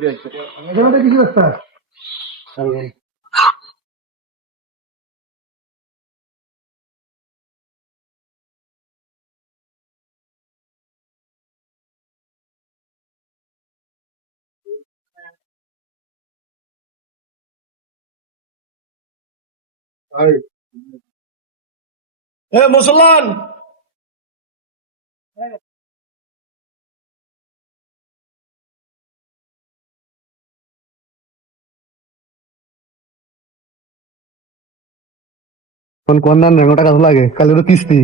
কিছু একটা মুসলমান কোন টাকা লাগে কালি তো কিস্তি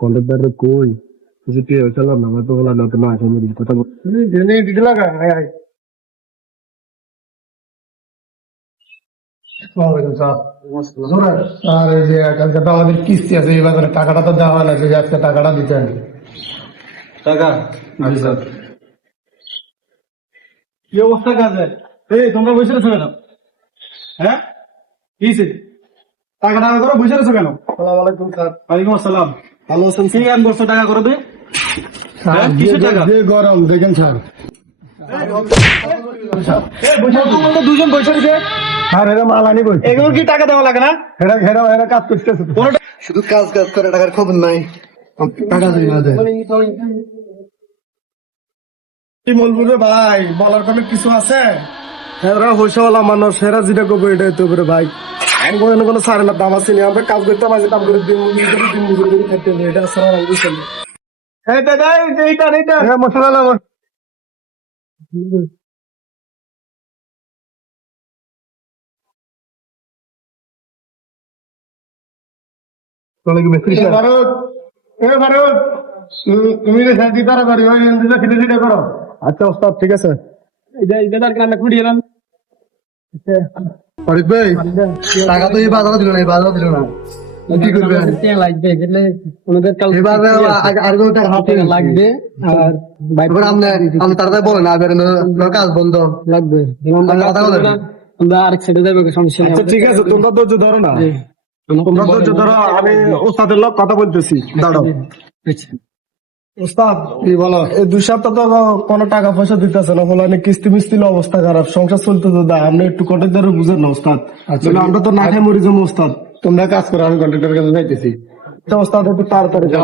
কন্ট্রাক্টর কই চলো না আমার তো বলা না কথা আর এই যে আমাদের কিস্তি আছে এই বাজারে টাকাটা তো দেওয়া হয় না, যে আজকে টাকাটা দিতে হবে। টাকা আচ্ছা কি অবস্থা কাজে? এই তোমরা বসে আছো কেন? হ্যাঁ কিসে টাকা টাকা করে বসে আছো কেন? আসসালামু আলাইকুম স্যার। ওয়ালাইকুম আসসালাম। ভালো আছেন? কি গান করছো টাকা করে দে? কিসের টাকা? যে গরম দেখেন স্যার। দুজন বসে রয়েছে। আর এরা মাল আনি বই, এগুলো কি টাকা দেওয়া লাগে না? এরা কাজ করতেছে, শুধু কাজ করে টাকার খবর নাই। টাকা দেয় না দেয় কি বলবো রে ভাই, বলার কোনো কিছু আছে? এরা হইসাওয়ালা মানুষ, এরা যেটা করবো এটাই তো করে ভাই। কোনো সারে না দাম আছে, আমরা কাজ করতে পারছি, কাম করে দিন থাকতে এটা সারা বুঝছেন। এই দাদা এইটা মশলা আচ্ছা ওস্তাদ ঠিক আছে। টাকা তো এই বাজারও দিল না, এই বাজারও দিল না, কি করবে? লাগবে তাড়াতাড়ি বলেন কাজ বন্ধ লাগবে। আরেক সাইডে যাবে, সমস্যা নেই। ঠিক আছে, তোমরা ধৈর্য ধরো না, তোমরা ধৈর্য ধরো, আমি ওস্তাদের লোক কথা বলতেছি, দাঁড়াও। ওস্তাদ কি বলো? এই 2 সপ্তাহ তো কোনো টাকা পয়সা দিতেছে না, বলে কিস্তি মিস্তির অবস্থা খারাপ, সংসার চলতে তো দা, আপনি একটু কন্ট্রাক্টর বুঝেন না ওস্তাদ। আমরা তো না খাই মরি যাবো ওস্তাদ। তোমরা কাজ করো, আমি কন্ট্রাক্টরের কাছে যাইতেছি। ওস্তাদ একটু তাড়াতাড়ি যাও।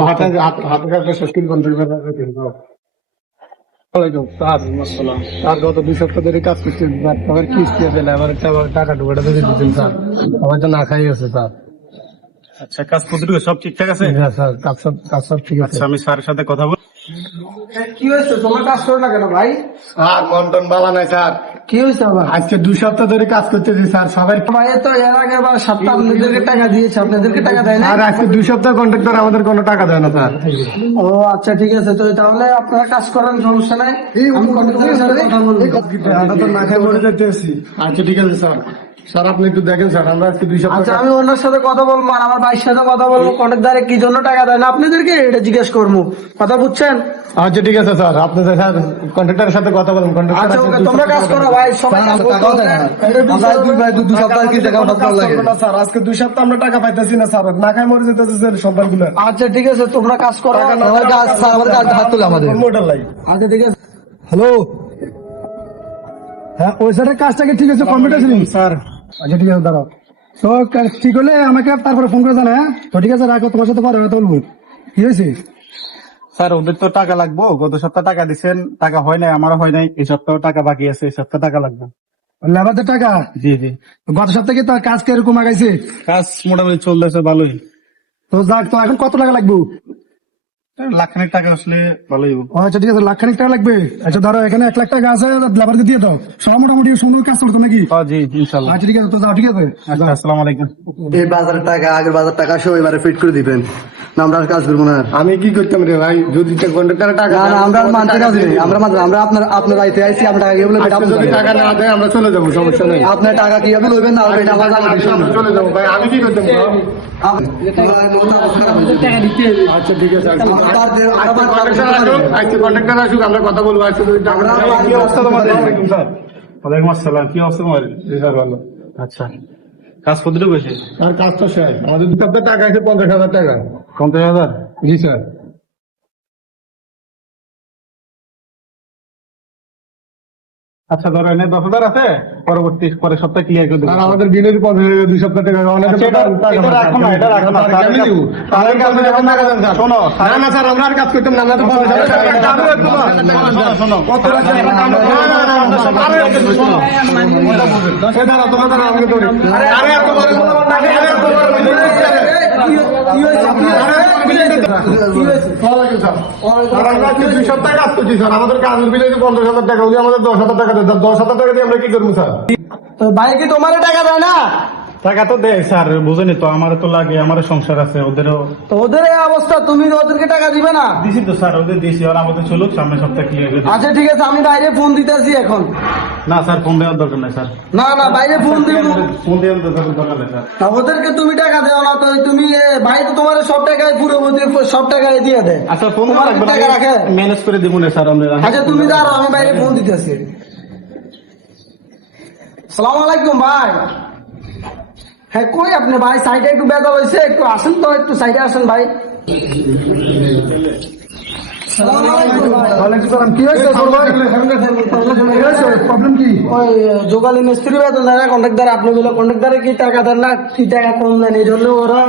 আর গত 2 সপ্তাহ ধরে কাজ করছি, আমার কিস্তি আছে না, আমার টাকা ঢুকাটা দিয়ে দিচ্ছেন স্যার, আমার তো না খাই আছে স্যার। আচ্ছা, কাজ প্রতিটুকু সব ঠিকঠাক আছে? হ্যাঁ স্যার, কাজ সব ঠিক আছে। আচ্ছা, আমি স্যারের সাথে কথা বল। কি হয়েছে, তোমার কাজ করো না কেন ভাই? আর মন্টন বালা নাই স্যার। কি হয়েছে আবার? আজকে 2 সপ্তাহ ধরে কাজ করতেছি স্যার, সবাই ভাই তো এর আগে সপ্তাহ আপনাদেরকে টাকা দিয়েছে, আপনাদেরকে টাকা দেয় না। আর আজকে 2 সপ্তাহ কন্ট্রাক্টর আমাদের কোনো টাকা দেয় না স্যার। ও আচ্ছা ঠিক আছে, তো তাহলে আপনারা কাজ করেন, সমস্যা নাই। আমি কন্ট্রাক্টরের সাথে কথা বলবো। আমরা তো না খেয়ে মরে যাচ্ছি। আচ্ছা ঠিক আছে স্যার। স্যার আপনি একটু দেখেন স্যার, আমরা আজকে 2 সপ্তাহ। আচ্ছা আমি ওনার সাথে কথা বলবো, আর আমার ভাইয়ের সাথে কথা বলবো, কন্ট্রাক্টরে কি জন্য টাকা দেয় না আপনাদেরকে এটা জিজ্ঞেস করবো, কথা বুঝছেন? আচ্ছা ঠিক আছে স্যার, আপনি স্যার কন্ট্রাক্টরের সাথে কথা বলুন। আচ্ছা ওকে, তোমরা কাজ করো ভাই, সবাই কাজ করো। আমরা 2 সপ্তাহ কি টাকা পাঠাতে লাগে না স্যার, আজকে 2 সপ্তাহ আমরা টাকা পাইতেছি না স্যার, না খাই মরে যেতেছে স্যার সন্তানগুলো। আচ্ছা ঠিক আছে, তোমরা কাজ করো, আমার কাজ স্যার, আমাদের কাজ হাত তুলে আমাদের মোটর লাই। আচ্ছা ঠিক আছে। হ্যালো, হ্যাঁ ওই স্যারের কাজটাকে ঠিক আছে, কম্পিউটার স্যার। আচ্ছা ঠিক আছে, দাঁড়াও। তো ঠিক হলে আমাকে তারপরে ফোন করে জানা। হ্যাঁ তো ঠিক আছে, রাখো, তোমার সাথে পরে কথা বলবো। কি হয়েছে? স্যার ওদের তো টাকা লাগবো, গত সপ্তাহ টাকা দিচ্ছেন, টাকা হয় নাই, আমারও হয় নাই, এই সপ্তাহ টাকা বাকি আছে, এই সপ্তাহ টাকা লাগবে। লেবারদের টাকা? জি জি। গত সপ্তাহে তার কাজ কিরকম আগাইছে? কাজ মোটামুটি চলতেছে ভালোই। তো যাক, তো এখন কত টাকা লাগবে? লাখখানেক টাকা আসলে ভালোই। আচ্ছা ঠিক আছে, লাখখানেক টাকা লাগবে। আচ্ছা ধরো এখানে 1 লাখ টাকা আছে, লেবারকে দিয়ে দাও, সব মোটামুটি সুন্দর কাজ করতো নাকি? জি ইনশাল্লাহ। আচ্ছা ঠিক আছে, তো যাও, ঠিক আছে। আচ্ছা, আসসালামু আলাইকুম। এই বাজার টাকা, আগের বাজার টাকা সব এবারে ফিট করে দিবেন না, আমরা কাজ করবো না। আমি কি করতাম রে ভাই, যদি কন্ট্রাক্টরের টাকা না, আমরা মানতে কাজ নেই, আমরা আপনার বাড়িতে আইসি, আমরা টাকা দিয়ে বলে যদি টাকা না দেয় আমরা চলে যাবো, সমস্যা নেই। আপনার টাকা কি হবে লইবেন না, এটা আমার চলে যাবো ভাই, আমি কি করতাম? আচ্ছা ঠিক আছে, কন্ট্রাক্টর আসুক, আমরা কথা বলবো। কি অবস্থা তোমাদের? ওয়ালাইকুম আসসালাম, কি অবস্থা তোমার? ভালো। আচ্ছা কাজ কতটুকু হয়েছে? আর কাজ তো শেষ, আমাদের 2 সপ্তাহ টাকা আছে 50,000 টাকা। 50,000? জি স্যার। আচ্ছা ধরো এনে 10,000 আছে, পরের সপ্তাহে ক্লিয়ার করে দেবো। আর আমাদের বিলের 50,000 2 সপ্তাহ টাকা অনেক আচ্ছা, এটা রাখো না, এটা রাখো না। কেমন দিব? তাহলে কি আপনি এখন টাকা দেন, স্যার? শোনো, না না স্যার, আমরা আর কাজ করতাম না, আমরা তো 50,000 টাকা আরো একটু দাও। শোনো, কত লাগছে? না না না আরো একটু শোনো। সে দাঁড়াও, তোমরা দাঁড়াও, আমাকে ধরে। আরে এত বড় আরে এত বড় কি হয়েছে? আর আমরা আজকে 2 সপ্তাহ কাজ করছি স্যার, আমাদের কাজের বিলে 50,000 টাকা, উনি আমাদের 10,000 টাকা দেন। 10,000 টাকা দিয়ে আমরা কি করবো স্যার? তো ভাই কি তোমার টাকা দেয় না? টাকা তো দেয় স্যার, বুঝেনি তো, আমার তো লাগে, আমার সংসার আছে, ওদেরও তো ওদের এই অবস্থা, তুমি ওদেরকে টাকা দিবে না? দিছি তো স্যার, ওদের দিয়েছি, আর আমাদের চলুক, সামনের সপ্তাহে ক্লিয়ার করে দেবো। আচ্ছা ঠিক আছে, আমি বাইরে ফোন দিতেছি এখন। না স্যার, ফোন দেওয়ার দরকার নাই স্যার। না না, বাইরে ফোন দিব। ফোন দেওয়ার দরকার নাই স্যার। তা ওদেরকে তুমি টাকা দেও না, তো তুমি ভাই তো তোমার সব টাকায় পুরোপুরি সব টাকায় দিয়ে দেয়। আচ্ছা ফোন তোমার কি টাকা রাখে? ম্যানেজ করে দিব না স্যার আমরা। আচ্ছা তুমি দাঁড়াও, আমি বাইরে ফোন দিতেছি। সালাম আলাইকুম ভাই। হ্যাঁ কই আপনি ভাই? সাইডে একটু বেদা হয়েছে, একটু আসেন তো, একটু সাইডে আসেন ভাই। সালাম আলাইকুম ভাই। ওয়ালাইকুম সালাম। কি হয়েছে সর ভাই? কি হয়েছে? প্রবলেম কি? ওই যোগালী মিস্ত্রি বেতন দেয় না কন্ট্রাক্টর, আপনি বলে কন্ট্রাক্টরে কি টাকা দেন না, কি টাকা কম দেন, এই জন্য ওরা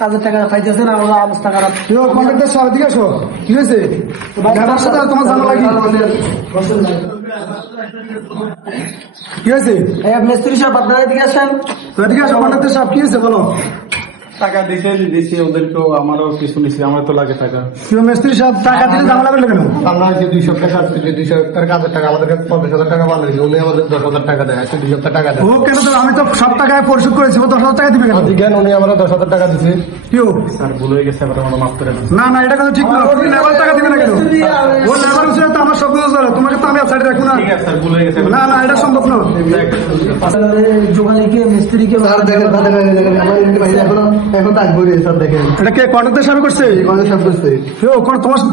কাজের টাকা পাইতেছে না, ওরা অবস্থা খারাপ। কন্ট্রাক্টর সাহেব এদিকে আসো। কি হয়েছে? লেবার সাথে তোমার ঝামেলা কি? কি হয়েছে? মিস্ত্রি সাহেব আপনারা এদিকে আসেন। তো এদিকে আসো, কন্ট্রাক্টর সাহেব কি হয়েছে বলো? টাকা দিছি ওদেরকেও, আমারও কিছু নিছি, আমার তো লাগে টাকা। কি মিস্ত্রি সাহেব টাকা দিলে ঝামেলা করলে কেন? আমরা আজকে 2 সপ্তাহ কাজ করছি, 2 সপ্তাহের কাজের টাকা আমাদের কাছে 50,000 টাকা বাদ দিয়েছে, উনি আমাদের 10,000 টাকা দেয়, আজকে 2 সপ্তাহ টাকা দেয়। ও কেন? তো আমি তো সব টাকায় পরিশোধ করেছি, ও 10,000 টাকা দিবে কেন? জ্ঞান উনি আমরা 10,000 টাকা দিছে। কি ও? স্যার ভুল হয়ে গেছে, এবার আমার মাফ করে দেন। না না, এটা কিন্তু ঠিক না, তুমি লেবার টাকা দিবে না কেন? ও লেবার হিসেবে তো আমার সব কিছু চলে, তোমাকে তো আমি সাইডে রাখবো না। ঠিক আছে স্যার, ভুল হয়ে গেছে। না না, এটা সম্ভব না। যোগালীকে মিস্ত্রিকে এটা কে কন্ট্রাক্টর সাহেব করছে?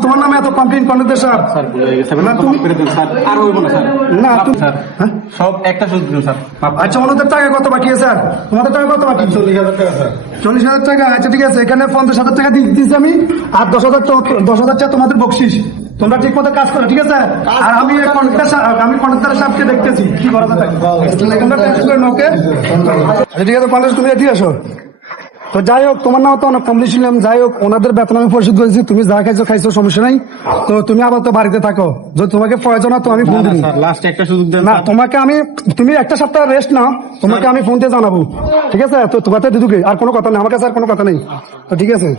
তোমার নামে এত কমপ্লেন কন্ট্রাক্টর সাহেব? স্যার ভুল হয়ে গেছে, এবার না, মাফ তুমি- করে দেন স্যার, আর হইব না স্যার। না, মাফ, তুমি- স্যার হ্যাঁ? সব একটা সুযোগ দিন স্যার, মাফ। আচ্ছা, ওনাদের টাকা কত বাকি আছে স্যার? তোমাদের টাকা কত বাকি? 40,000 টাকা স্যার। 40,000 টাকা, আচ্ছা ঠিক আছে, এখানে 50,000 টাকা দিচ্ছি আমি, আর 10,000 টাকা তোমাদের বকশিস। তোমরা ঠিক মতো কাজ করো, ঠিক আছে? আর আমি কন্ট্রাক্টর সাহেবকে দেখতেছি কি করা যায়। তোমরা টেস্ট করে নাও, ওকে? আচ্ছা ঠিক আছে, 50 তুমি এদিকে আসো। তো যাই হোক, তোমার নাম তো অনেক কম দিয়েছিলাম, যাই হোক ওনাদের বেতন আমি পরিশোধ করেছি, তুমি যা খাইছো সমস্যা নাই। তো তুমি আবার তো বাড়িতে থাকো, যদি তোমাকে প্রয়োজন হয় তো আমি ফোন দিই। স্যার লাস্ট একটা সুযোগ দেন না, স্যার। তোমাকে তুমি একটা সপ্তাহ রেস্ট নাও, তোমাকে আমি ফোন দিয়ে জানাবো, ঠিক আছে? তো তোমাকে দিদুকে আর কোনো কথা নেই, আমার কাছে আর কোনো কথা নেই, তো ঠিক আছে?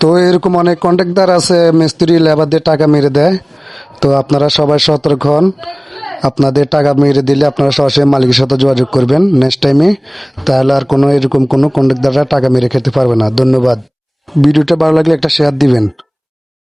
তো এরকম অনেক কন্ট্রাক্টর আছে, মিস্ত্রি লেবারদের টাকা মেরে দেয়। তো আপনারা সবাই সতর্ক হন, আপনাদের টাকা মেরে দিলে আপনারা সরাসরি মালিকের সাথে যোগাযোগ করবেন নেক্সট টাইমে, তাহলে আর কোনো এরকম কোনো কন্ট্রাক্টররা টাকা মেরে খেতে পারবে না। ধন্যবাদ। ভিডিওটা ভালো লাগলে একটা শেয়ার দিবেন।